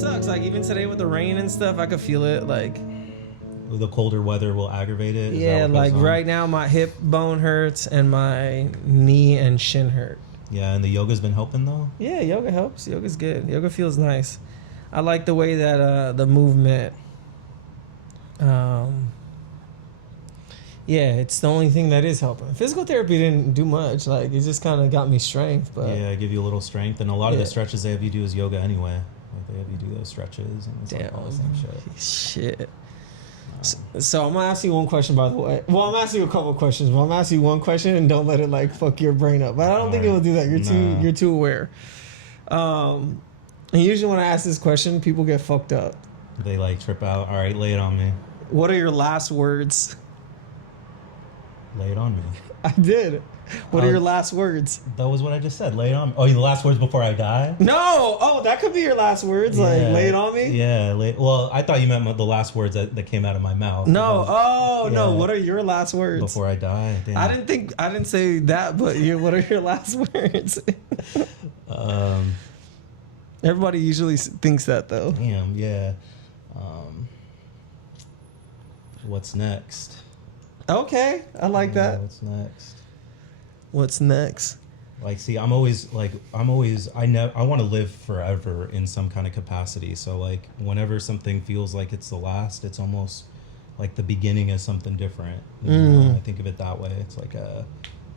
sucks. Like even today with the rain and stuff, I could feel it. Like the colder weather will aggravate it. Yeah, like right now my hip bone hurts and my knee and shin hurt. Yeah, and the yoga's been helping though? Yeah, yoga helps. Yoga's good. Yoga feels nice. I like the way that the movement, yeah, it's the only thing that is helping. Physical therapy didn't do much. Like, it just kind of got me strength. But yeah, give you a little strength. And a lot of the stretches they have you do is yoga anyway. Like, they have you do those stretches and it's like all the same shit. So I'm going to ask you one question, by the way. Well, I'm asking you a couple of questions, but I'm going to ask you one question and don't let it, like, fuck your brain up. But I don't think it will do that. You're too aware. And usually when I ask this question, people get fucked up. They, like, trip out. All right, lay it on me. What are your last words? Lay it on me. I did. What are your last words? That was what I just said. Lay it on me. Oh, the last words before I die? No. Oh, that could be your last words. Yeah. Like, lay it on me? Yeah. Well, I thought you meant the last words that came out of my mouth. No. No. What are your last words? Before I die? Damn. I didn't say that, but what are your last words? Everybody usually thinks that, though. Damn, yeah. What's next? Okay. I like that. What's next? What's next? Like, see, I want to live forever in some kind of capacity. So, like, whenever something feels like it's the last, it's almost like the beginning of something different. You know? I think of it that way.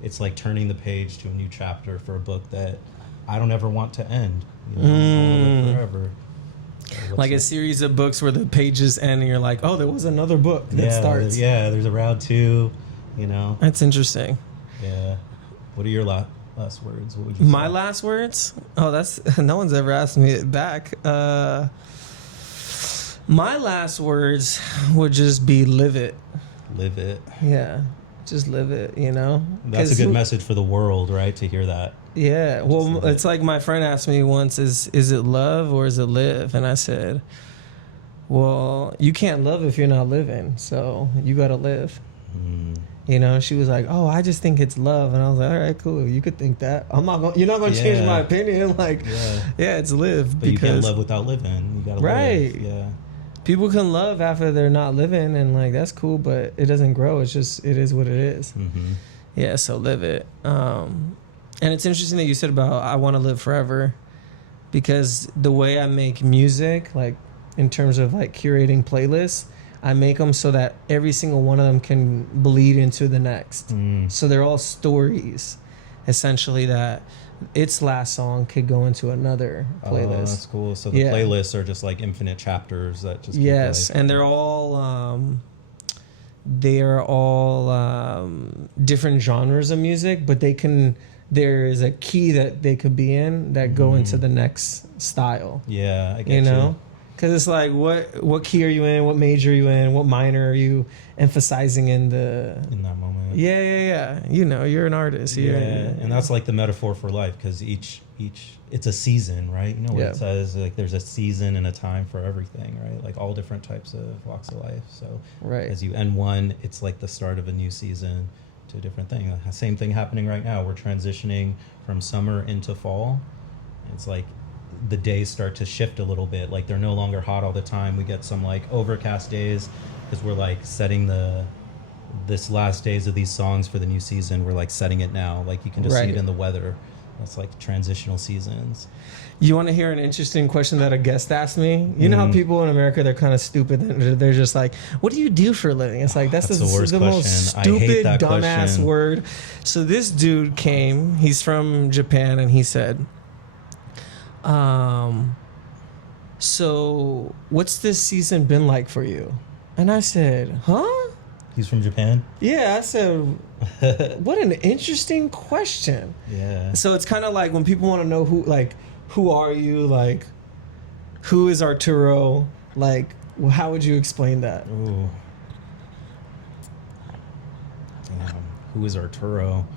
It's like turning the page to a new chapter for a book that I don't ever want to end. You know? I want to live forever. Like a series of books where the pages end and you're like, oh, there was another book that starts. Yeah, there's a round 2, you know. That's interesting. Yeah. What are your last words? What would you My say? last words? Oh, that's no one's ever asked me it back. My last words would just be live it. Live it. Yeah. Just live it, you know? That's a good message for the world, right? To hear that. Yeah. Well, it's like my friend asked me once, is it love or is it live? And I said, well, you can't love if you're not living. So you got to live. You know, she was like, oh, I just think it's love. And I was like, all right, cool. You could think that. You're not going to change my opinion. Like, yeah, it's live. But you can't love without living. You got to live. Yeah. People can love after they're not living, and like that's cool, but it doesn't grow. It's just it is what it is. Yeah, so live it. And it's interesting that you said about I want to live forever, because the way I make music, like in terms of like curating playlists, I make them so that every single one of them can bleed into the next. So they're all stories, essentially, that its last song could go into another playlist. Oh, that's cool. So the playlists are just like infinite chapters that just keep and they're all different genres of music, but there is a key that they could be in that go into the next style. Yeah, I get you. Because it's like, what key are you in? What major are you in? What minor are you emphasizing in that moment? Yeah. You know, you're an artist. And that's like the metaphor for life, because each it's a season, right? You know what it says? Like there's a season and a time for everything, right? Like all different types of walks of life. So as you end one, it's like the start of a new season to a different thing. Same thing happening right now. We're transitioning from summer into fall. It's like the days start to shift a little bit. Like they're no longer hot all the time. We get some like overcast days because we're like setting this last days of these songs for the new season. We're like setting it now. Like you can just see it in the weather. It's like transitional seasons. You want to hear an interesting question that a guest asked me? You know how people in America, they're kind of stupid. They're just like, what do you do for a living? It's like, that's the most stupid, dumbass word. So this dude came, he's from Japan, and he said, so what's this season been like for you? And I said, huh? He's from Japan? Yeah, I said, what an interesting question. Yeah. So it's kind of like when people want to know who are you? Like, who is Arturo? Like, how would you explain that? Ooh. Damn. Who is Arturo?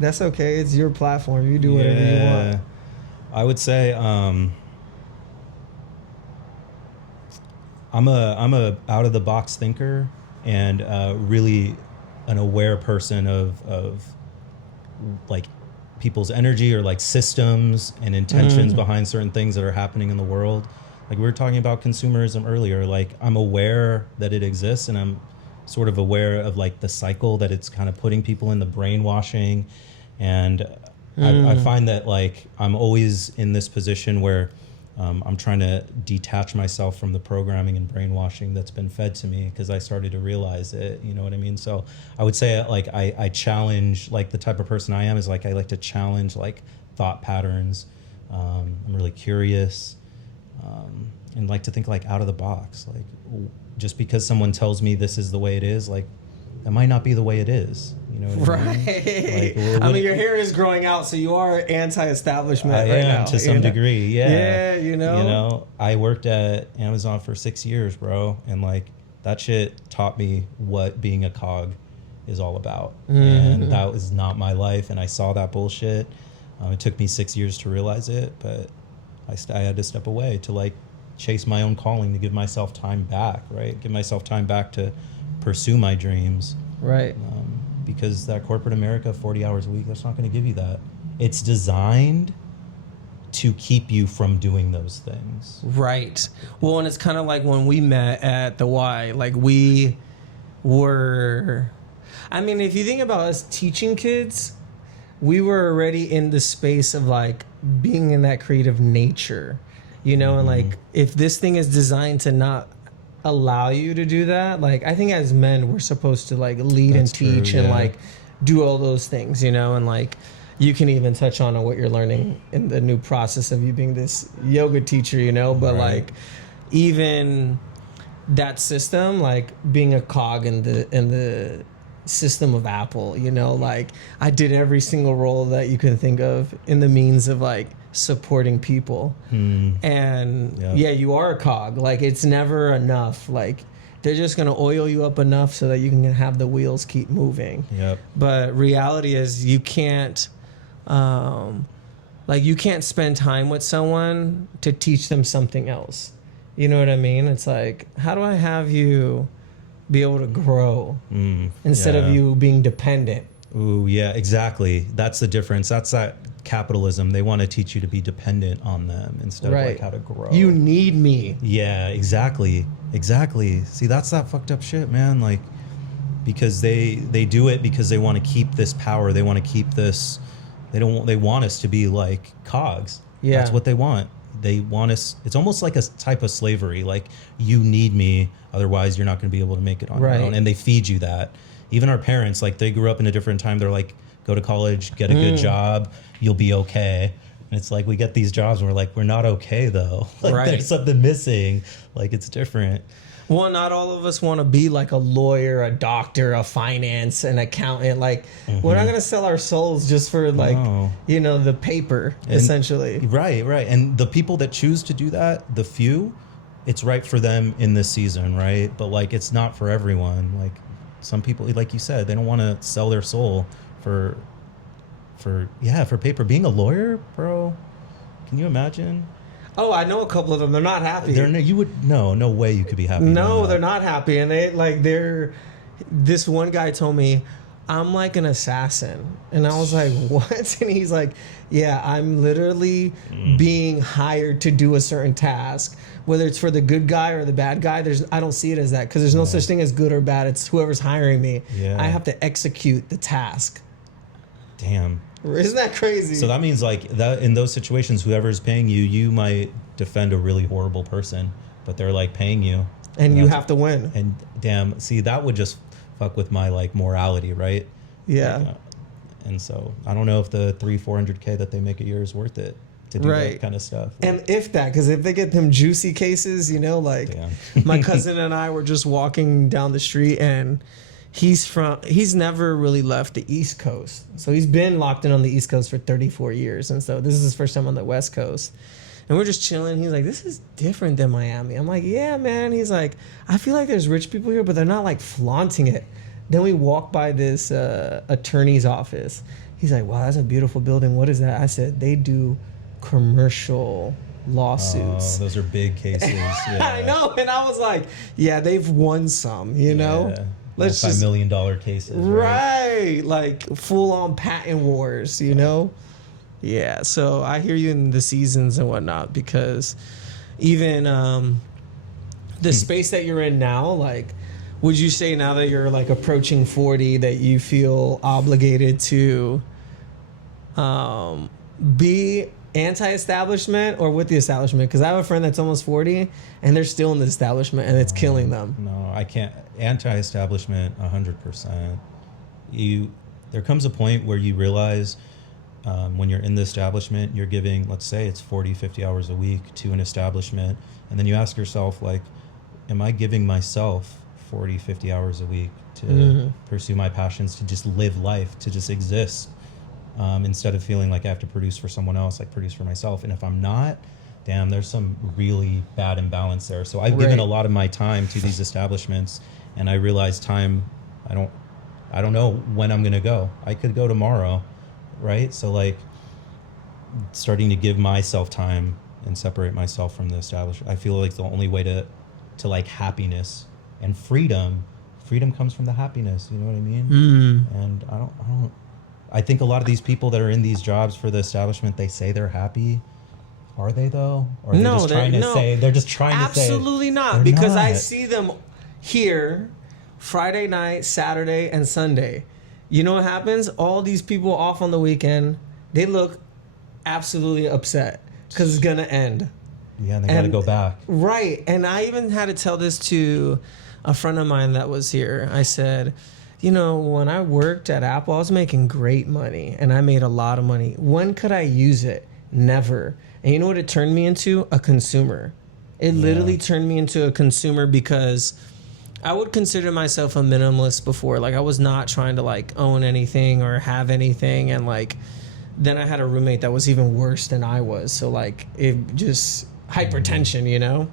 That's okay. It's your platform. You do whatever you want. I would say I'm a out of the box thinker and really an aware person of like people's energy or like systems and intentions behind certain things that are happening in the world. Like we were talking about consumerism earlier, like I'm aware that it exists, and I'm sort of aware of like the cycle that it's kind of putting people in, the brainwashing. And I find that like I'm always in this position where I'm trying to detach myself from the programming and brainwashing that's been fed to me, because I started to realize it, you know what I mean? So I would say like I challenge, like the type of person I am is like I like to challenge like thought patterns. I'm really curious. And like to think like out of the box. Like just because someone tells me this is the way it is, like that might not be the way it is. You know what I mean? Like, I mean, your hair is growing out, so you are anti-establishment I right am now. to some degree, yeah. Yeah, you know. You know, I worked at Amazon for 6 years, bro, and like that shit taught me what being a cog is all about. And that was not my life, and I saw that bullshit. It took me 6 years to realize it, but I had to step away to like chase my own calling, to give myself time back, right? Give myself time back to pursue my dreams. Right. Because that corporate America, 40 hours a week, that's not going to give you that. It's designed to keep you from doing those things. Right. Well, and it's kind of like when we met at the Y, like we were, I mean, if you think about us teaching kids, we were already in the space of like being in that creative nature, you know, and like if this thing is designed to not allow you to do that, like I think as men we're supposed to like lead and teach and like do all those things, you know, and like you can even touch on what you're learning in the new process of you being this yoga teacher, you know, but like even that system, like being a cog in the system of Apple, you know, like I did every single role that you can think of in the means of like supporting people. And yeah, you are a cog. Like it's never enough. Like they're just going to oil you up enough so that you can have the wheels keep moving. But reality is you can't like you can't spend time with someone to teach them something else. You know what I mean? It's like, how do I have you be able to grow instead of you being dependent? Ooh, yeah, exactly. That's the difference. That's that capitalism. They want to teach you to be dependent on them instead of like how to grow. You need me. Yeah, exactly. See, that's that fucked up shit, man. Like, because they do it because they want to keep this power. They want to keep this. They want us to be like cogs. Yeah, that's what they want. They want us. It's almost like a type of slavery. Like, you need me, otherwise you're not going to be able to make it on your own. And they feed you that. Even our parents, like, they grew up in a different time. They're like, go to college, get a good job, you'll be okay. And it's like we get these jobs and we're like, we're not okay though. Like there's something missing. Like it's different. Well, not all of us want to be like a lawyer, a doctor, a finance, an accountant. Like we're not going to sell our souls just for like, you know, the paper, essentially. Right. And the people that choose to do that, the few, it's right for them in this season, right? But like it's not for everyone. Like some people, like you said, they don't want to sell their soul for paper. Being a lawyer, bro, can you imagine? Oh, I know a couple of them. They're not happy. No way you could be happy. No, they're not happy. And this one guy told me, I'm like an assassin. And I was like, what? And he's like, yeah, I'm literally being hired to do a certain task. Whether it's for the good guy or the bad guy, I don't see it as that, because there's no such thing as good or bad. It's whoever's hiring me. Yeah. I have to execute the task. Damn. Isn't that crazy? So that means like that in those situations, whoever's paying you, you might defend a really horrible person, but they're like paying you. And you have to win. And damn, see, that would just fuck with my like morality, right? Yeah. Like, and so I don't know if the $300,000-$400,000 that they make a year is worth it to do that kind of stuff. And if they get them juicy cases, you know, like my cousin and I were just walking down the street, and he's never really left the East Coast. So he's been locked in on the East Coast for 34 years. And so this is his first time on the West Coast. And we're just chilling. He's like, this is different than Miami. I'm like, yeah, man. He's like, I feel like there's rich people here, but they're not like flaunting it. Then we walk by this attorney's office. He's like, wow, that's a beautiful building. What is that? I said, they do commercial lawsuits. Oh, those are big cases. Yeah. I know. And I was like, yeah, they've won some, you know? multi-million-dollar cases. Right. Like full on patent wars, you know? Yeah. So I hear you in the seasons and whatnot, because even the space that you're in now, like, would you say now that you're like approaching 40 that you feel obligated to be anti-establishment or with the establishment? Because I have a friend that's almost 40 and they're still in the establishment and it's killing them. No, I can't. Anti-establishment 100%. There comes a point where you realize when you're in the establishment, you're giving, let's say it's 40, 50 hours a week to an establishment, and then you ask yourself, like, am I giving myself 40, 50 hours a week to pursue my passions, to just live life, to just exist, instead of feeling like I have to produce for someone else, like produce for myself? And if I'm not, damn, there's some really bad imbalance there. So I've given a lot of my time to these establishments, and I realize time, I don't know when I'm gonna go. I could go tomorrow, right? So like starting to give myself time and separate myself from the establishment, I feel like the only way to like happiness and freedom comes from the happiness, you know what I mean? And I think a lot of these people that are in these jobs for the establishment, they say they're happy. Are they though? Or are they just trying to say, they're just trying to say. Absolutely not, because I see them here Friday night, Saturday, and Sunday. You know what happens? All these people off on the weekend, they look absolutely upset because it's going to end. Yeah, and they got to go back. Right. And I even had to tell this to a friend of mine that was here. I said, you know, when I worked at Apple, I was making great money and I made a lot of money. When could I use it? Never. And you know what it turned me into? A consumer. It literally turned me into a consumer, because I would consider myself a minimalist before. Like, I was not trying to like own anything or have anything. And like, then I had a roommate that was even worse than I was. So like, it just hypertension, you know?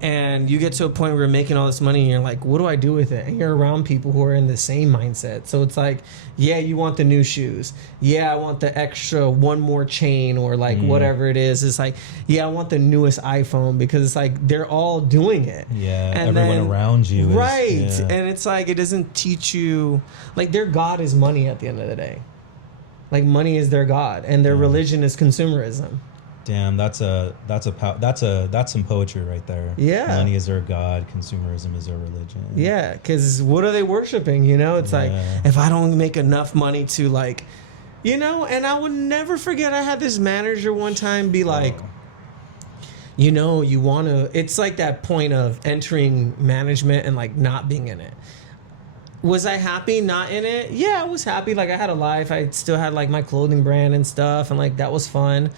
And you get to a point where you're making all this money and you're like, what do I do with it? And you're around people who are in the same mindset. So it's like, yeah, you want the new shoes. Yeah, I want the extra one more chain or like whatever it is. It's like, yeah, I want the newest iPhone, because it's like they're all doing it. Yeah, and everyone around you. Is, and it's like, it doesn't teach you, like, their God is money at the end of the day. Like, money is their God and their religion is consumerism. Damn, that's some poetry right there. Yeah. Money is their God, consumerism is their religion. Yeah, because what are they worshiping? You know, it's like, if I don't make enough money to like, you know, and I would never forget, I had this manager one time be like, you know, you want to, it's like that point of entering management and like not being in it. Was I happy not in it? Yeah, I was happy. Like, I had a life. I still had like my clothing brand and stuff, and like that was fun.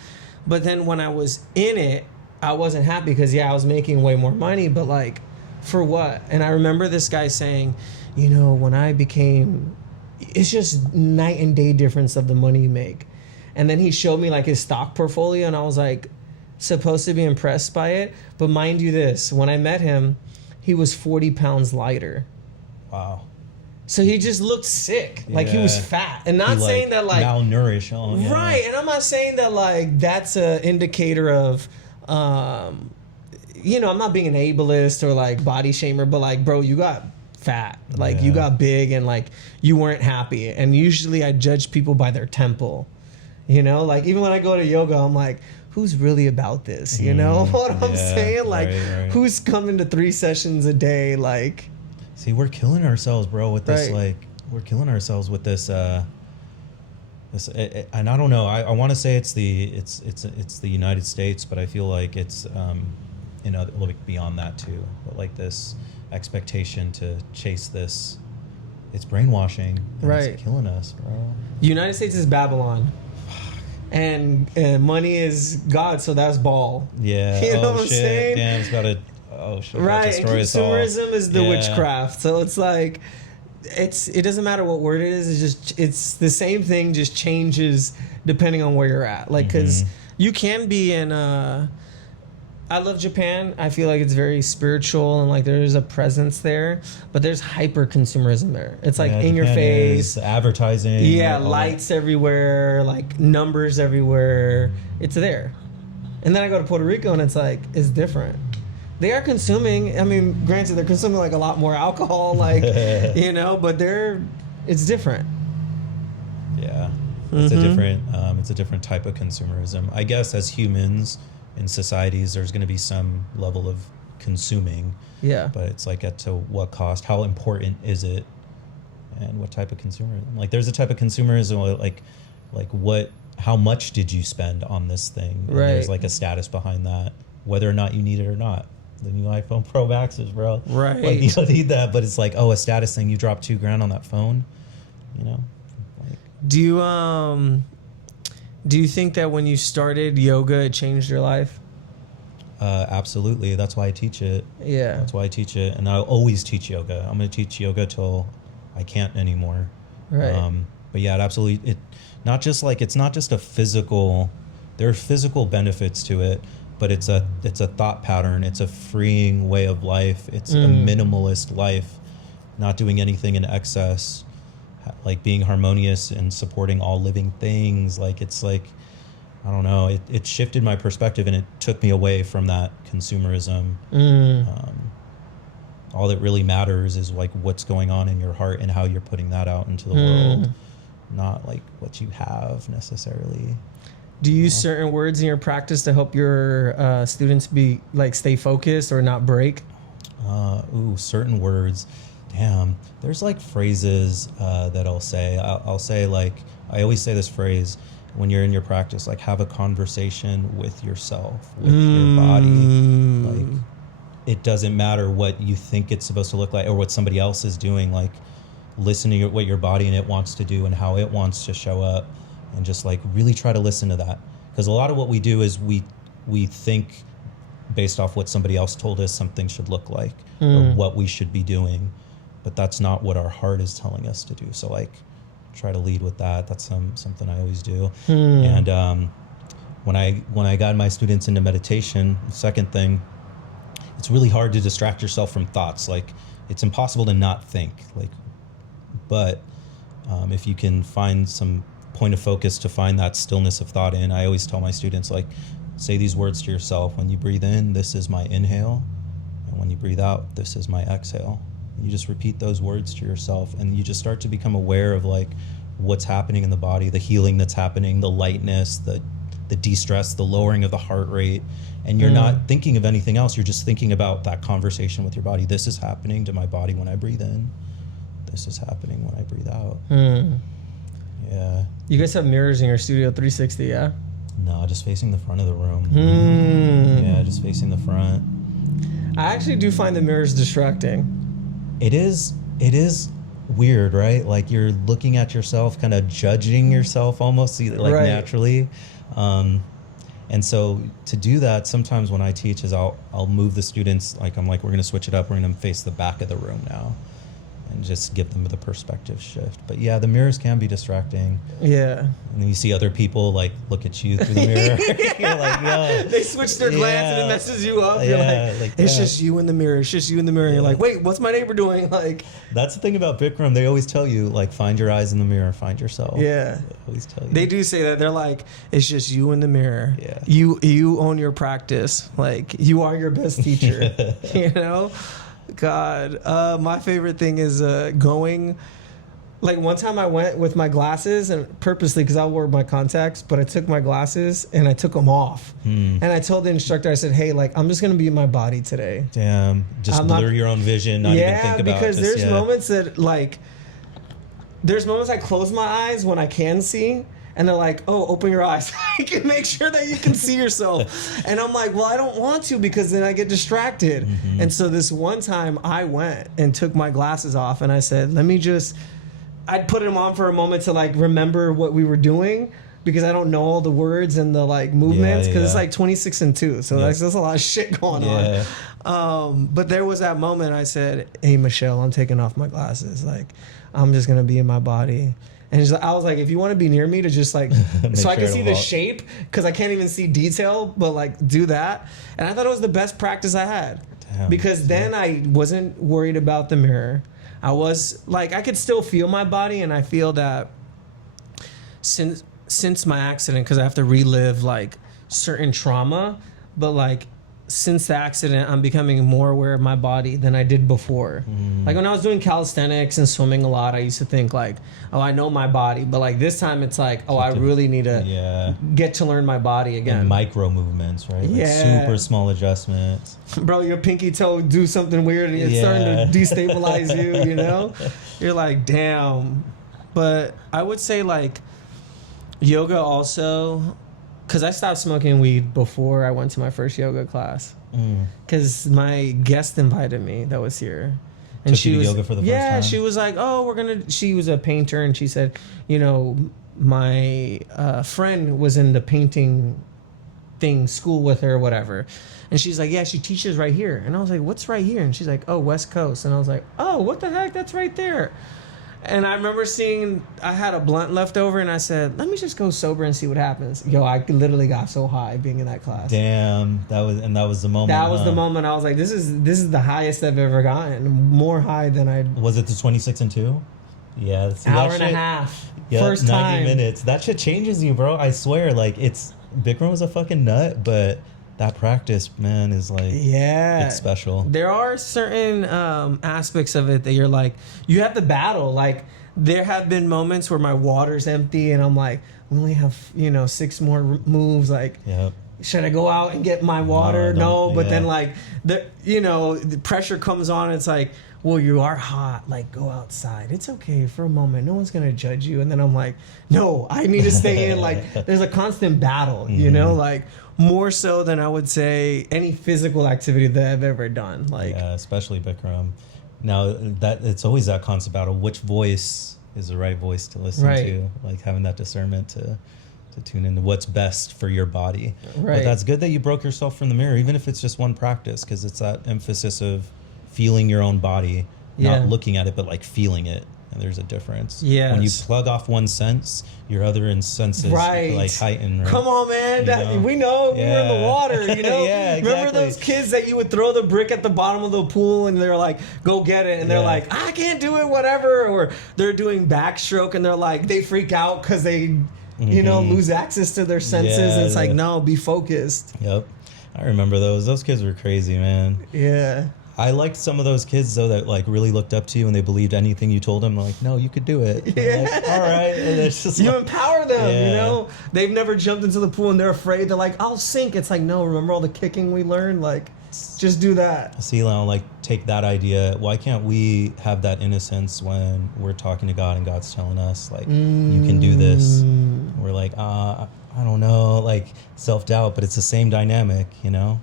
But then when I was in it, I wasn't happy because, I was making way more money, but like, for what? And I remember this guy saying, you know, when I became, it's just night and day difference of the money you make. And then he showed me like his stock portfolio, and I was like, supposed to be impressed by it. But mind you this, when I met him, he was 40 pounds lighter. Wow. So he just looked sick. Like, he was fat. And not saying that like malnourished. Right. And I'm not saying that like that's an indicator of you know, I'm not being an ableist or like body shamer, but like, bro, you got fat. Like, you got big and like you weren't happy. And usually I judge people by their temple. You know, like even when I go to yoga, I'm like, who's really about this? You know what I'm saying? Like, who's coming to 3 sessions a day? Like, see, we're killing ourselves, bro, with this, like, we're killing ourselves with this, and I don't know, I want to say it's the United States, but I feel like it's, you know, a little bit beyond that too, but like this expectation to chase this, it's brainwashing, and it's killing us, bro. United States is Babylon. And money is God, so that's ball. Yeah. You know what I'm saying? Damn, it's about to... Oh, shit, right, and consumerism is the witchcraft. So it's like, it doesn't matter what word it is. It's the same thing, just changes depending on where you're at. Like, because you can be in. I love Japan. I feel like it's very spiritual and like there's a presence there, but there's hyper consumerism there. It's like in your face, advertising. Yeah, lights everywhere, like numbers everywhere. It's there. And then I go to Puerto Rico and it's like, it's different. They are consuming. I mean, granted, they're consuming like a lot more alcohol, like, you know, but it's different. Yeah, it's a different type of consumerism. I guess as humans in societies, there's going to be some level of consuming. Yeah. But it's like at to what cost? How important is it? And what type of consumerism? Like, there's a type of consumerism like what? How much did you spend on this thing? And there's like a status behind that, whether or not you need it or not. The new iPhone Pro Maxes, bro. Right. Like, you don't need that, but it's like, oh, a status thing. You dropped $2,000 on that phone, you know. Like, do you think that when you started yoga, it changed your life? Absolutely. That's why I teach it. Yeah. That's why I teach it, and I'll always teach yoga. I'm going to teach yoga till I can't anymore. Right. But yeah, it's not just a physical. There are physical benefits to it. But it's a thought pattern. It's a freeing way of life. It's a minimalist life, not doing anything in excess, like being harmonious and supporting all living things. Like, it's like, I don't know. It shifted my perspective, and it took me away from that consumerism. All that really matters is like what's going on in your heart and how you're putting that out into the world, not like what you have necessarily. Do you use certain words in your practice to help your students be like stay focused or not break? Certain words. Damn. There's like phrases that I'll say. I'll say, like, I always say this phrase when you're in your practice, like, have a conversation with yourself, with your body. Like, it doesn't matter what you think it's supposed to look like or what somebody else is doing. Like, listen to what your body and it wants to do and how it wants to show up. And just like really try to listen to that, because a lot of what we do is we think based off what somebody else told us something should look like or what we should be doing, but that's not what our heart is telling us to do. So like, try to lead with that. That's something I always do. And when I got my students into meditation, the second thing, it's really hard to distract yourself from thoughts. Like, it's impossible to not think. Like, but if you can find some point of focus to find that stillness of thought in. I always tell my students, like, say these words to yourself. When you breathe in, this is my inhale. And when you breathe out, this is my exhale. And you just repeat those words to yourself, and you just start to become aware of like what's happening in the body, the healing that's happening, the lightness, the de-stress, the lowering of the heart rate. And you're not thinking of anything else. You're just thinking about that conversation with your body. This is happening to my body when I breathe in. This is happening when I breathe out. Yeah. You guys have mirrors in your studio 360, yeah? No, just facing the front of the room. Yeah, just facing the front. I actually do find the mirrors distracting. It is weird, right? Like, you're looking at yourself, kind of judging yourself almost, like, naturally. And so to do that, sometimes when I teach is I'll move the students, like, I'm like, we're going to switch it up. We're going to face the back of the room now. And just give them the perspective shift. But yeah, the mirrors can be distracting. Yeah. And then you see other people like look at you through the mirror. You're like, yo. They switch their glance and it messes you up. You're like it's just you in the mirror. It's just you in the mirror. And you're like, wait, what's my neighbor doing? Like, that's the thing about Bikram. They always tell you, like, find your eyes in the mirror, find yourself. Yeah. They always tell you. They do say that. They're like, it's just you in the mirror. Yeah. You own your practice. Like, you are your best teacher. You know? God, my favorite thing is going. Like, one time I went with my glasses, and purposely, because I wore my contacts, but I took my glasses and I took them off. And I told the instructor, I said, hey, like, I'm just going to be in my body today. Damn. Just blur your own vision, not even think about it. Yeah, because there's moments that, like, there's moments I close my eyes when I can see. And they're like, oh, open your eyes. You can make sure that you can see yourself. And I'm like, well, I don't want to, because then I get distracted. And so this one time I went and took my glasses off, and I said, I'd put them on for a moment to like remember what we were doing, because I don't know all the words and the like movements, because it's like 26 and 2. So there's a lot of shit going on. But there was that moment I said, hey, Michelle, I'm taking off my glasses. Like, I'm just going to be in my body. And I was like, if you want to be near me to just like, so I can see the shape, because I can't even see detail, but like do that. And I thought it was the best practice I had. Because then I wasn't worried about the mirror. I was like, I could still feel my body. And I feel that since my accident, because I have to relive like certain trauma, but like since the accident, I'm becoming more aware of my body than I did before. Like when I was doing calisthenics and swimming a lot, I used to think like, oh, I know my body. But like this time it's like, oh, I really need to get to learn my body again. And micro movements, right? Like super small adjustments. Bro, your pinky toe do something weird and it's starting to destabilize you, you know? You're like, damn. But I would say like yoga also... Because I stopped smoking weed before I went to my first yoga class. Because my guest invited me that was here. And she was yoga for the first time? Yeah, she was like, oh, she was a painter. And she said, you know, my friend was in the painting school with her or whatever. And she's like, yeah, she teaches right here. And I was like, what's right here? And she's like, oh, West Coast. And I was like, oh, what the heck? That's right there. And I remember I had a blunt left over and I said, let me just go sober and see what happens. Yo, I literally got so high being in that class. Damn. That was the moment. That was the moment. I was like, this is the highest I've ever gotten. More high than I'd... Was it the 26 and 2? Yeah. Hour and a half. Yep, first 90 time. minutes. That shit changes you, bro. I swear. Like, Bikram was a fucking nut, but... That practice, man, is like, it's special. There are certain aspects of it that you're like, you have to battle. Like, there have been moments where my water's empty and I'm like, we only have, 6 more moves. Like, should I go out and get my water? No, but then like, the pressure comes on. It's like, well, you are hot. Like, go outside. It's okay for a moment. No one's going to judge you. And then I'm like, no, I need to stay in. Like, there's a constant battle, like, more so than I would say any physical activity that I've ever done. Like, yeah, especially Bikram. Now, it's always that constant battle. Which voice is the right voice to listen to? Like, having that discernment to tune into what's best for your body. Right. But that's good that you broke yourself from the mirror, even if it's just one practice, because it's that emphasis of feeling your own body, not looking at it, but like feeling it. And there's a difference. Yeah. When you plug off one sense, your other senses like heighten. Right? Come on, man. We know we were in the water. Yeah, exactly. Remember those kids that you would throw the brick at the bottom of the pool and they're like, go get it. And they're like, I can't do it, whatever. Or they're doing backstroke and they're like, they freak out because they, lose access to their senses. And it's like, no, be focused. Yep. I remember those. Those kids were crazy, man. Yeah. I liked some of those kids, though, that like really looked up to you and they believed anything you told them. Like, no, you could do it. Yeah. Like, all right. And it's just you empower them, They've never jumped into the pool and they're afraid. They're like, I'll sink. It's like, no, remember all the kicking we learned? Like, just do that. See, now, like, take that idea. Why can't we have that innocence when we're talking to God and God's telling us, like, you can do this? We're like, I don't know, like, self-doubt, but it's the same dynamic, All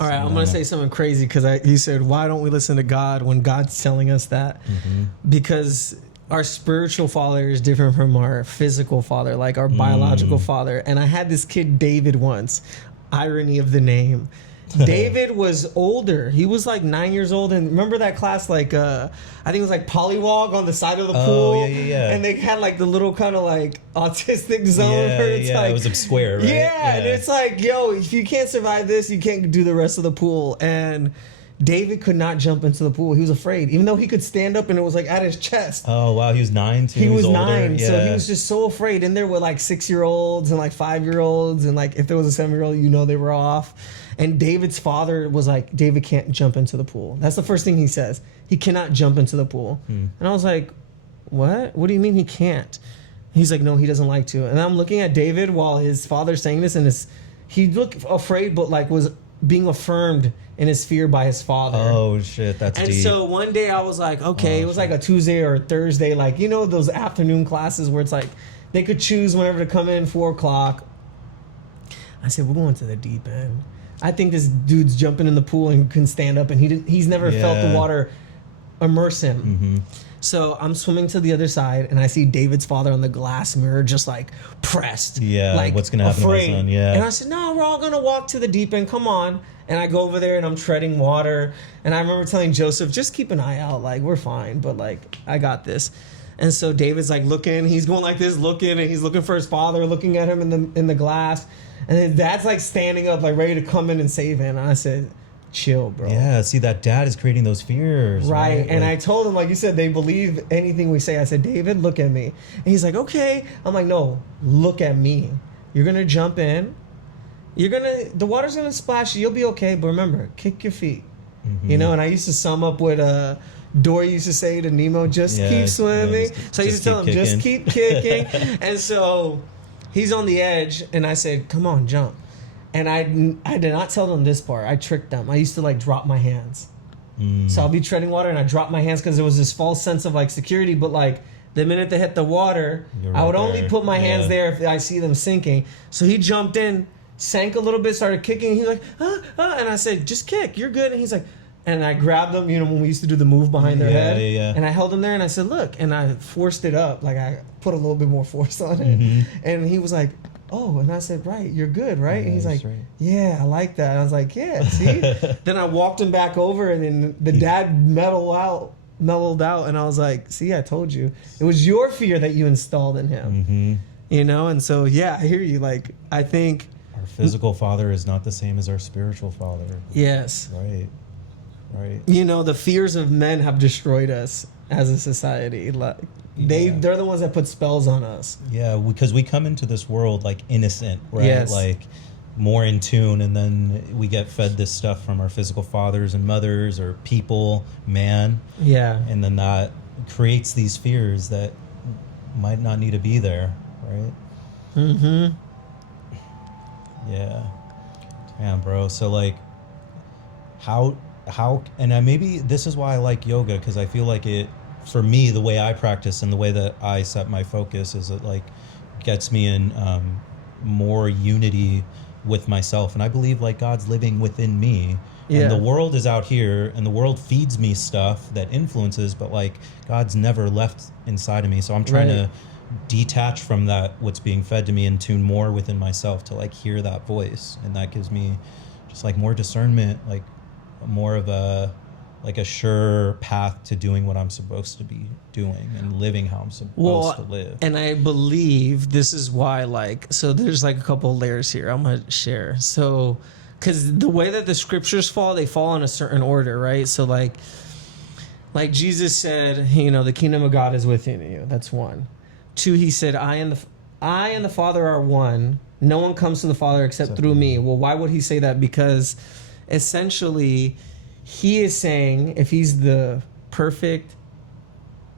right, I'm going to say something crazy because you said, why don't we listen to God when God's telling us that? Because our spiritual father is different from our physical father, like our biological father. And I had this kid, David, once. Irony of the name. David was older. He was like 9 years old. And remember that class, like, I think it was like polywog on the side of the pool? Yeah. And they had like the little kind of like autistic zone where it's like... it was like square, right? Yeah, and it's like, yo, if you can't survive this, you can't do the rest of the pool. And David could not jump into the pool. He was afraid, even though he could stand up and it was like at his chest. Oh, wow. He was 9 too? He was 9. So he was just so afraid. And there were like 6-year-olds and like 5-year-olds. And like if there was a 7-year-old, they were off. And David's father was like, David can't jump into the pool. That's the first thing he says. He cannot jump into the pool. And I was like, what? What do you mean he can't? He's like, no, he doesn't like to. And I'm looking at David while his father's saying this, and he looked afraid, but like was being affirmed in his fear by his father. Oh, shit. That's deep. And so one day I was like, okay, it was like a Tuesday or a Thursday, like, those afternoon classes where it's like they could choose whenever to come in, 4 o'clock. I said, we're going to the deep end. I think this dude's jumping in the pool and can stand up, and he's never felt the water immerse him. So I'm swimming to the other side, and I see David's father on the glass mirror just like pressed. Yeah, like what's going to happen to my son? Yeah. And I said, no, we're all going to walk to the deep end. Come on. And I go over there, and I'm treading water. And I remember telling Joseph, just keep an eye out. Like, we're fine, but like, I got this. And so David's like looking. He's going like this, looking, and he's looking for his father, looking at him in the glass. And then Dad's like standing up, like ready to come in and save him. And I said, chill, bro. Yeah, see, that dad is creating those fears. Right. And I told him, like you said, they believe anything we say. I said, David, look at me. And he's like, okay. I'm like, no, look at me. You're going to jump in. the water's gonna splash you. You'll be okay. But remember, kick your feet. You know, and I used to sum up with Dory used to say to Nemo, just keep swimming. So I used to tell him, just keep kicking. And so he's on the edge, and I said, come on, jump. And I did not tell them this part. I tricked them. I used to like drop my hands. So I'll be treading water, and I drop my hands because there was this false sense of like security. But like the minute they hit the water, I would only put my hands there if I see them sinking. So he jumped in, sank a little bit, started kicking. He's like, and I said, just kick, you're good. And he's like, and I grabbed them, you know, when we used to do the move behind their head. And I held him there, and I said, look, and I forced it up. Like I put a little bit more force on it. And he was like, oh, and I said, right, you're good, right? And he's like, yeah, I like that. And I was like, yeah, see? Then I walked him back over, and then the dad mellowed out, and I was like, see, I told you. It was your fear that you installed in him. You know, and so, yeah, I hear you. Like, I think our physical father is not the same as our spiritual father. Yes. Right. You know, the fears of men have destroyed us as a society. Like, they're the ones that put spells on us. Yeah, because we come into this world like innocent, right? Yes. Like more in tune, and then we get fed this stuff from our physical fathers and mothers or people, man. Yeah. And then that creates these fears that might not need to be there, right? Yeah. Damn, bro. So like how and maybe this is why I like yoga, because I feel like it, for me, the way I practice and the way that I set my focus is it like gets me in more unity with myself. And I believe like God's living within me. And the world is out here, and the world feeds me stuff that influences, but like God's never left inside of me. So I'm trying to detach from that, what's being fed to me, and tune more within myself to like hear that voice. And that gives me just like more discernment, like more of a sure path to doing what I'm supposed to be doing and living how I'm supposed to live. And I believe this is why, like, so there's like a couple of layers here I'm going to share. So, because the way that the scriptures fall, they fall in a certain order, right? So like Jesus said, you know, the kingdom of God is within you. That's one. Two, he said, I and the Father are one. No one comes to the Father except through me. Well, why would he say that? Because essentially he is saying, if he's the perfect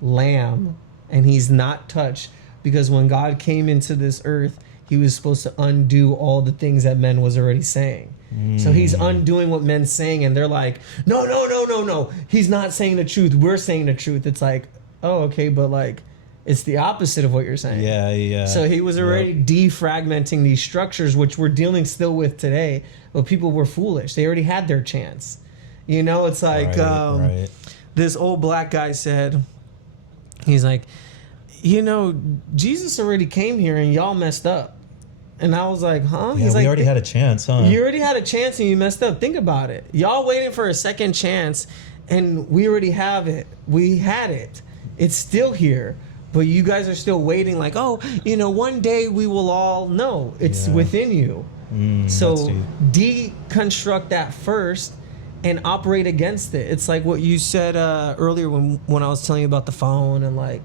lamb and he's not touched, because when God came into this earth, he was supposed to undo all the things that men was already saying. So he's undoing what men's saying, and they're like, no, he's not saying the truth, we're saying the truth. It's like, oh, okay, but like it's the opposite of what you're saying. Yeah. So he was already defragmenting these structures, which we're dealing still with today. But people were foolish. They already had their chance. You know, it's like this old black guy said, he's like, you know, Jesus already came here and y'all messed up. And I was like, huh? Yeah, he's we like, already had a chance, huh? You already had a chance and you messed up. Think about it. Y'all waiting for a second chance, and we already have it. We had it. It's still here. But you guys are still waiting like, oh, you know, one day we will all know. It's within you. So deconstruct that first and operate against it. It's like what you said earlier when I was telling you about the phone and like,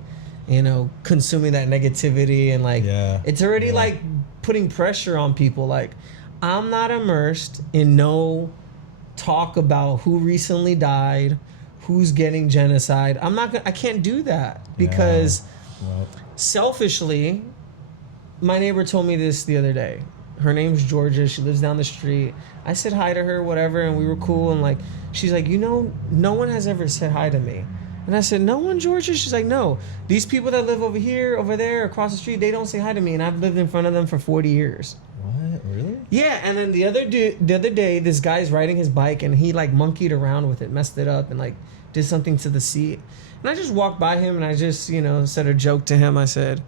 you know, consuming that negativity and like, it's already like putting pressure on people. Like, I'm not immersed in no talk about who recently died, who's getting genocide. I can't do that because selfishly, my neighbor told me this the other day. Her name's Georgia. She lives down the street. I said hi to her, whatever, and we were cool. And like, she's like, you know, no one has ever said hi to me. And I said, no one, Georgia? She's like, no. These people that live over here, over there, across the street, they don't say hi to me. And I've lived in front of them for 40 years. What? Really? Yeah. And then the other day, this guy's riding his bike and he like monkeyed around with it, messed it up, and like did something to the seat. And I just walked by him and I just, you know, said a joke to him. I said,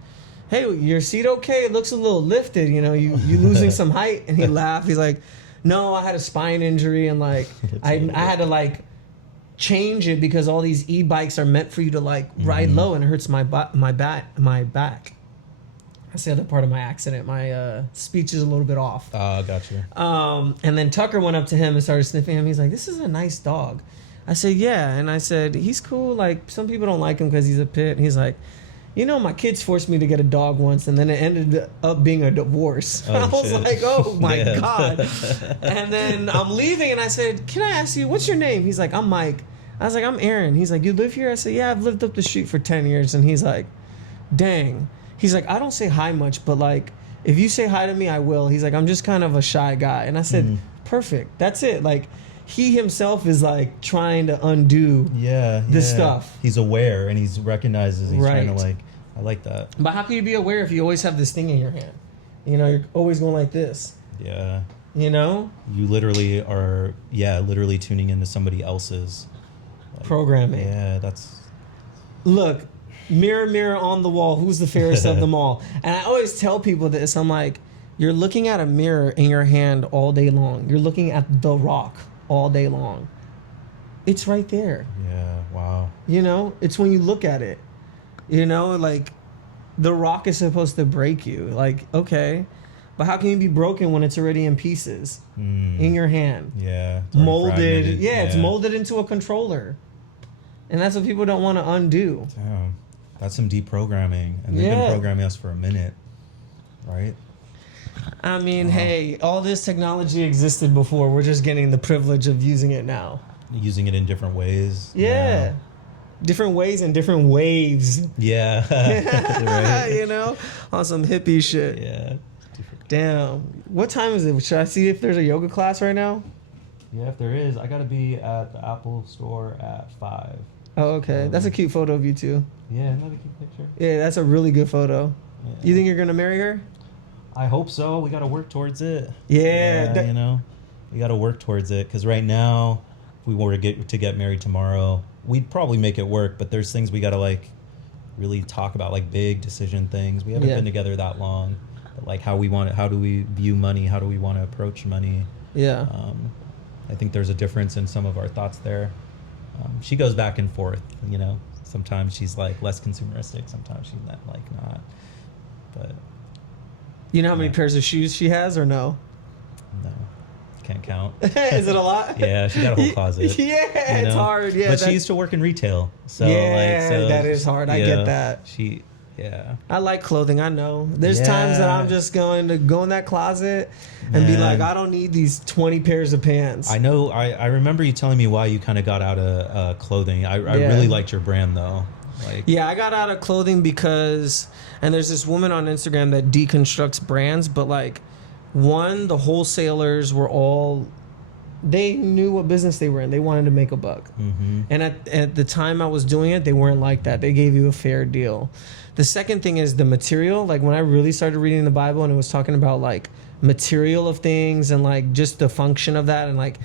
hey, your seat okay? It looks a little lifted, you know, you losing some height. And he laughed. He's like, no, I had a spine injury and like I had to like change it because all these e-bikes are meant for you to like ride low, and it hurts my back. That's the other part of my accident. My speech is a little bit off. Gotcha. And then Tucker went up to him and started sniffing him. He's like, this is a nice dog. I said, yeah. And I said, he's cool. Like, some people don't like him because he's a pit. And he's like, you know, my kids forced me to get a dog once, and then it ended up being a divorce. I was like, oh my God. And then I'm leaving, and I said, can I ask you, what's your name? He's like, I'm Mike. I was like, I'm Aaron. He's like, you live here? I said, yeah, I've lived up the street for 10 years. And he's like, dang. He's like, I don't say hi much, but like, if you say hi to me, I will. He's like, I'm just kind of a shy guy. And I said, perfect. That's it. Like, he himself is like trying to undo this stuff. He's aware and he's recognizes he's trying to like, I like that. But how can you be aware if you always have this thing in your hand? You know, you're always going like this. Yeah. You know? You literally are, literally tuning into somebody else's programming. Yeah, that's... Look, mirror, mirror on the wall, who's the fairest of them all? And I always tell people this. I'm like, you're looking at a mirror in your hand all day long. You're looking at the rock all day long. It's right there. Yeah, wow. You know, it's when you look at it. You know, like, the rock is supposed to break you. Like, okay, but how can you be broken when it's already in pieces in your hand? Yeah. Molded. Yeah, it's molded into a controller. And that's what people don't want to undo. Damn. That's some deprogramming. And they've been programming us for a minute, right? I mean, hey, all this technology existed before. We're just getting the privilege of using it now. Using it in different ways. Yeah. Different ways and different waves. Yeah. Right. You know? On some hippie shit. Yeah. Damn. What time is it? Should I see if there's a yoga class right now? Yeah, if there is. I got to be at the Apple store at 5. Oh, okay. That's a cute photo of you two. Yeah, isn't that a cute picture? Yeah, that's a really good photo. Yeah. You think you're going to marry her? I hope so. We got to work towards it. Yeah. You know, we got to work towards it. Because right now, if we were to get married tomorrow, we'd probably make it work. But there's things we got to, like, really talk about, like big decision things. We haven't been together that long. But, like, how do we view money? How do we want to approach money? Yeah. I think there's a difference in some of our thoughts there. She goes back and forth, you know. Sometimes she's like less consumeristic. Sometimes she's not. But you know how many pairs of shoes she has, or no? No, can't count. Is it a lot? Yeah, she got a whole closet. Yeah, you know? It's hard. Yeah, but she used to work in retail, so that is hard. I get that. I like clothing. I know. There's times that I'm just going to go in that closet and be like, I don't need these 20 pairs of pants. I know. I remember you telling me why you kind of got out of clothing. I really liked your brand though. I got out of clothing because, and there's this woman on Instagram that deconstructs brands, but like, one, the wholesalers were all, they knew what business they were in. They wanted to make a buck. Mm-hmm. And at the time I was doing it, they weren't like that. They gave you a fair deal. The second thing is the material. Like when I really started reading the Bible and it was talking about like material of things and like just the function of that and like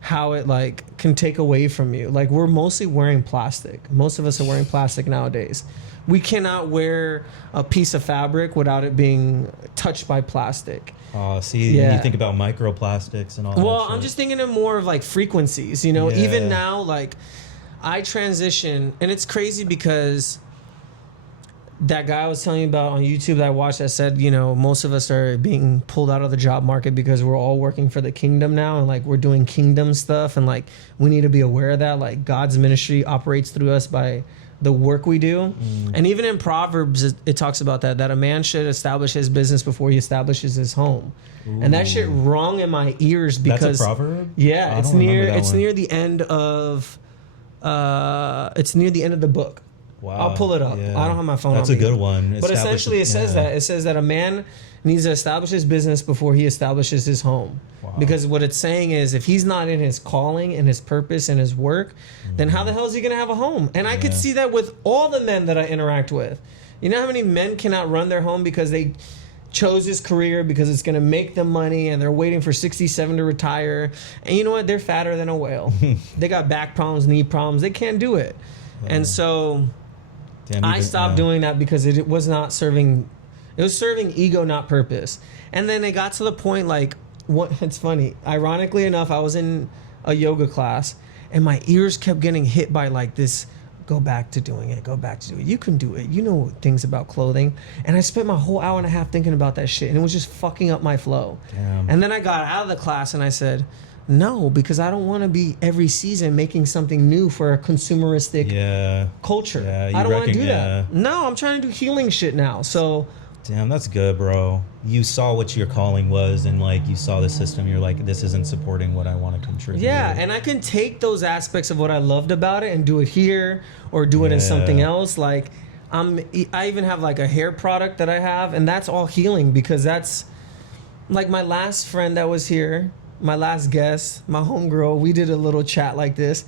how it like can take away from you. Like we're mostly wearing plastic. Most of us are wearing plastic nowadays. We cannot wear a piece of fabric without it being touched by plastic. Oh, see, when you think about microplastics and all that. Well, I'm just thinking of more of like frequencies, you know, even now, like I transition and it's crazy because that guy I was telling you about on YouTube that I watched that said, you know, most of us are being pulled out of the job market because we're all working for the kingdom now and like we're doing kingdom stuff and like we need to be aware of that. Like God's ministry operates through us by the work we do. And even in Proverbs it talks about that a man should establish his business before he establishes his home. Ooh. And that shit rung in my ears because that's a proverb? Yeah, it's near the end of the book. Wow. I'll pull it up. Yeah. I don't have my phone. That's a good one. But essentially it says that. It says that a man needs to establish his business before he establishes his home. Wow. Because what it's saying is if he's not in his calling and his purpose and his work, then how the hell is he going to have a home? And I could see that with all the men that I interact with. You know how many men cannot run their home because they chose this career because it's going to make them money and they're waiting for 67 to retire. And you know what? They're fatter than a whale. They got back problems, knee problems. They can't do it. And so I stopped doing that because it was not serving. It was serving ego, not purpose. And then it got to the point like, it's funny. Ironically enough, I was in a yoga class and my ears kept getting hit by like this, go back to doing it. You can do it. You know things about clothing. And I spent my whole hour and a half thinking about that shit and it was just fucking up my flow. Damn. And then I got out of the class and I said, No, because I don't want to be every season making something new for a consumeristic culture. I don't want to do that. No, I'm trying to do healing shit now. So damn, that's good, bro. You saw what your calling was, and like you saw the system. You're like, this isn't supporting what I want to contribute. Yeah, and I can take those aspects of what I loved about it and do it here or do it in something else. Like I even have like a hair product that I have, and that's all healing, because that's like my last friend that was here, my last guest, my homegirl. We did a little chat like this,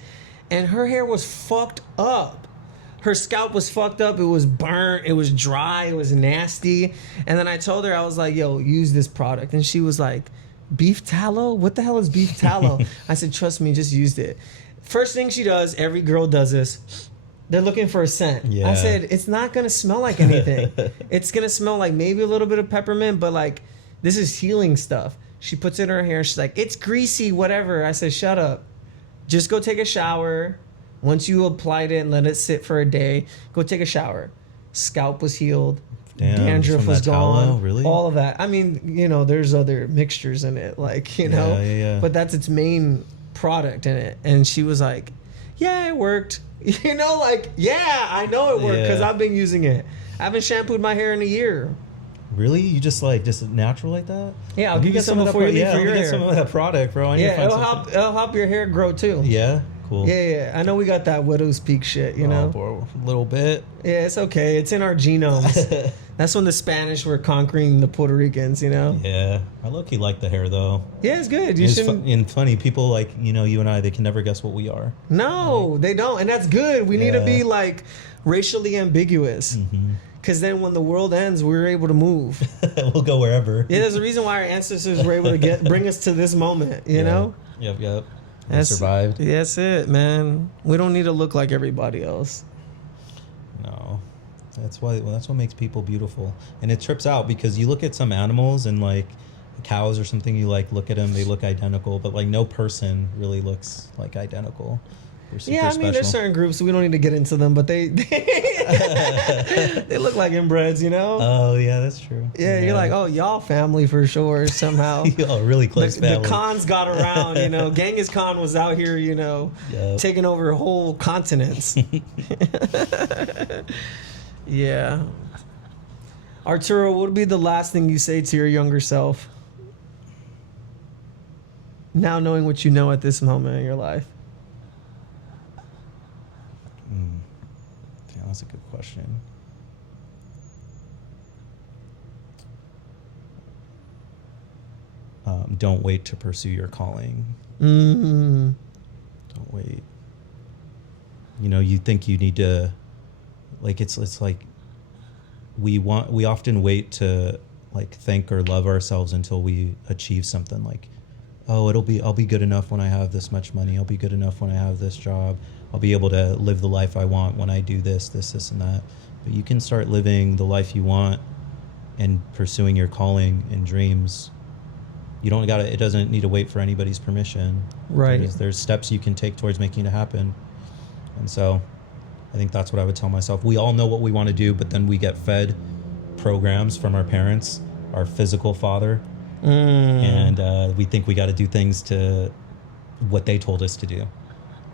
and her hair was fucked up. Her scalp was fucked up. It was burnt. It was dry. It was nasty. And then I told her, I was like, yo, use this product. And she was like, beef tallow? What the hell is beef tallow? I said, trust me, just used it. First thing she does, every girl does this. They're looking for a scent. Yeah. I said, it's not going to smell like anything. It's going to smell like maybe a little bit of peppermint, but like, this is healing stuff. She puts it in her hair. She's like, it's greasy, whatever. I said, shut up. Just go take a shower. Once you applied it and let it sit for a day, go take a shower. Scalp was healed. Damn, dandruff was gone. Tallow, really? All of that. I mean, you know, there's other mixtures in it, like, you know. Yeah. But that's its main product in it. And she was like, yeah, it worked. You know, like, yeah, I know it worked because I've been using it. I haven't shampooed my hair in a year. Really? You just natural like that? Yeah, I'll give you some before you leave for your hair. Get some of that product, bro. It'll help your hair grow too. Yeah. Cool. Yeah. I know we got that widow's peak shit, you know? Bro, a little bit. Yeah, it's okay. It's in our genomes. That's when the Spanish were conquering the Puerto Ricans, you know? Yeah. I low-key like the hair, though. Yeah, it's good. You shouldn't... And funny, people like, you know, you and I, they can never guess what we are. No, they don't. And that's good. We need to be, like, racially ambiguous. Because then when the world ends, we're able to move. We'll go wherever. Yeah, there's a reason why our ancestors were able to bring us to this moment, you know? Yep. Survived. That's it, man. We don't need to look like everybody else. No, that's what makes people beautiful. And it trips out because you look at some animals and like cows or something. You like look at them; they look identical, but like no person really looks like identical. Yeah, I mean, there's certain groups, we don't need to get into them, but they they look like inbreds, you know? Oh, yeah, that's true. Yeah, you're like, oh, y'all family for sure, somehow. Oh, really close family. The Khans got around, you know. Genghis Khan was out here, you know, taking over whole continents. Yeah. Arturo, what would be the last thing you say to your younger self? Now knowing what you know at this moment in your life. Yeah, that's a good question. Don't wait to pursue your calling. Don't wait. You know, you think you need to, like, it's like we often wait to like thank or love ourselves until we achieve something. Like, oh, I'll be good enough when I have this much money. I'll be good enough when I have this job. I'll be able to live the life I want when I do this, and that. But you can start living the life you want and pursuing your calling and dreams. It doesn't need to wait for anybody's permission. Right. There's steps you can take towards making it happen. And so I think that's what I would tell myself. We all know what we want to do, but then we get fed programs from our parents, our physical father, and we think we got to do things to what they told us to do.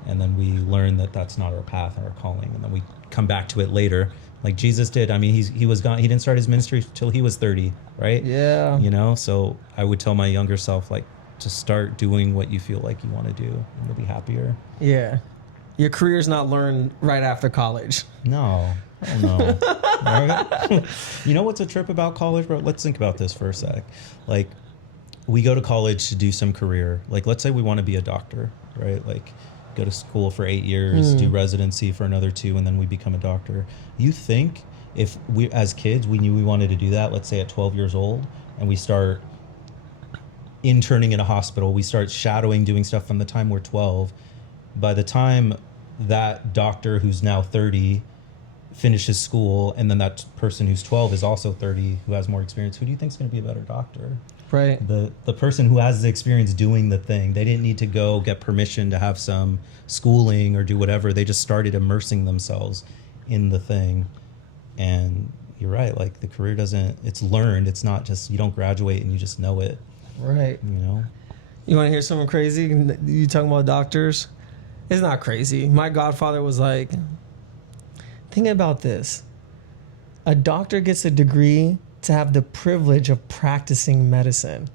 And then we learn that that's not our path or our calling. And then we come back to it later, like Jesus did. I mean, he was gone. He didn't start his ministry till he was 30, right? Yeah. You know, so I would tell my younger self, like, to start doing what you feel like you want to do, and you'll be happier. Yeah. Your career's not learned right after college. No. No. You know what's a trip about college, bro? Let's think about this for a sec. Like, we go to college to do some career. Like, let's say we want to be a doctor, right? Like, go to school for 8 years, do residency for another 2, and then we become a doctor. You think if we, as kids, we knew we wanted to do that, let's say at 12 years old, and we start interning in a hospital, we start shadowing, doing stuff from the time we're 12, by the time that doctor who's now 30 finishes school, and then that person who's 12 is also 30 who has more experience, who do you think is going to be a better doctor? Right. The person who has the experience doing the thing. They didn't need to go get permission to have some schooling or do whatever. They just started immersing themselves in the thing. And you're right, like, the career it's learned. It's not just, you don't graduate and you just know it. Right. You know? You want to hear something crazy? You talking about doctors? It's not crazy. My godfather was like, think about this. A doctor gets a degree to have the privilege of practicing medicine.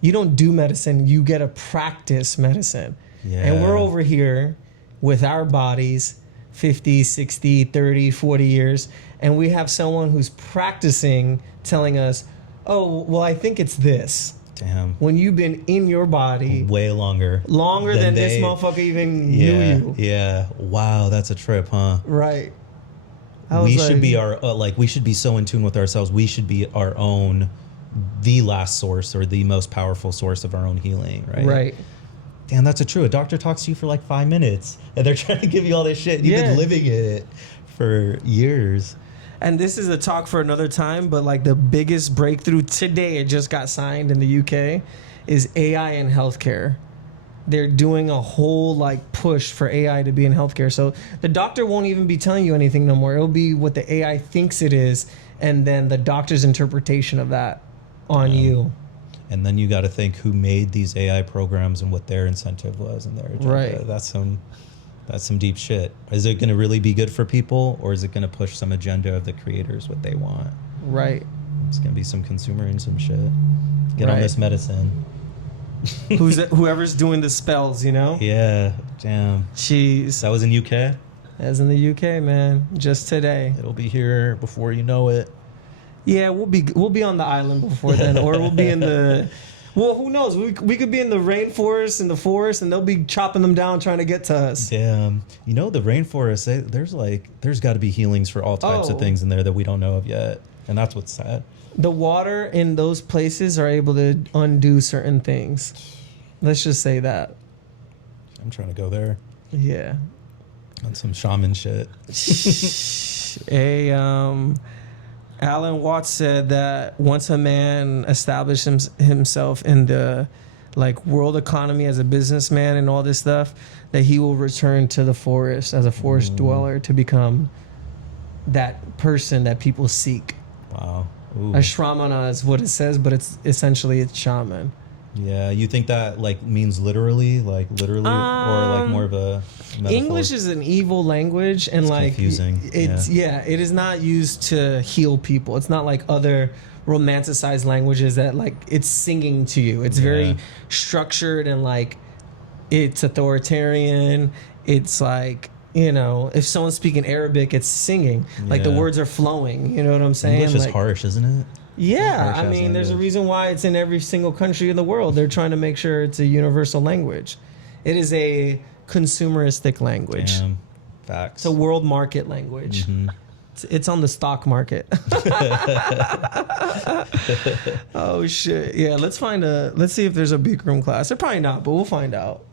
You don't do medicine, you get to practice medicine. Yeah. And we're over here with our bodies, 50, 60, 30, 40 years, and we have someone who's practicing telling us, oh, well, I think it's this. Damn. When you've been in your body way longer than this motherfucker even knew you. Yeah. Wow, that's a trip, huh? Right. We should be our we should be so in tune with ourselves. We should be our own, the last source or the most powerful source of our own healing, right? Right. Damn, that's true. A doctor talks to you for like 5 minutes and they're trying to give you all this shit. You've been living it for years. And this is a talk for another time, but like the biggest breakthrough today, it just got signed in the UK, is AI in healthcare. They're doing a whole like push for AI to be in healthcare. So the doctor won't even be telling you anything no more. It'll be what the AI thinks it is, and then the doctor's interpretation of that on you. And then you got to think who made these AI programs and what their incentive was and their agenda. Right. That's some deep shit. Is it going to really be good for people, or is it going to push some agenda of the creators, what they want? Right. It's going to be some consumer and some shit. Get on this medicine. Whoever's doing the spells, you know? Yeah. Damn. Jeez. That was in UK? That's in the UK, man. Just today. It'll be here before you know it. Yeah, we'll be on the island before then, or we'll be in the... Well, who knows? We could be in the rainforest, in the forest, and they'll be chopping them down trying to get to us. Damn. You know, the rainforest, there's got to be healings for all types of things in there that we don't know of yet. And that's what's sad. The water in those places are able to undo certain things. Let's just say that. I'm trying to go there. Yeah. On some shaman shit. Alan Watts said that once a man establishes himself in the like world economy as a businessman and all this stuff, that he will return to the forest as a forest dweller to become that person that people seek. Wow. Ooh. A shramana is what it says, but it's shaman. Yeah, you think that like means literally, or like more of a metaphor? English is an evil language, and it's like confusing. It is not used to heal people. It's not like other romanticized languages that like it's singing to you. It's very structured and like it's authoritarian. It's like, you know, if someone's speaking Arabic, it's singing. Like the words are flowing. You know what I'm saying? English is like, harsh, isn't it? Yeah, I mean, there's a reason why it's in every single country in the world. They're trying to make sure it's a universal language. It is a consumeristic language. Damn. Facts. It's a world market language. Mm-hmm. It's on the stock market. Oh shit! Yeah, let's see if there's a Bikram class. They're probably not, but we'll find out.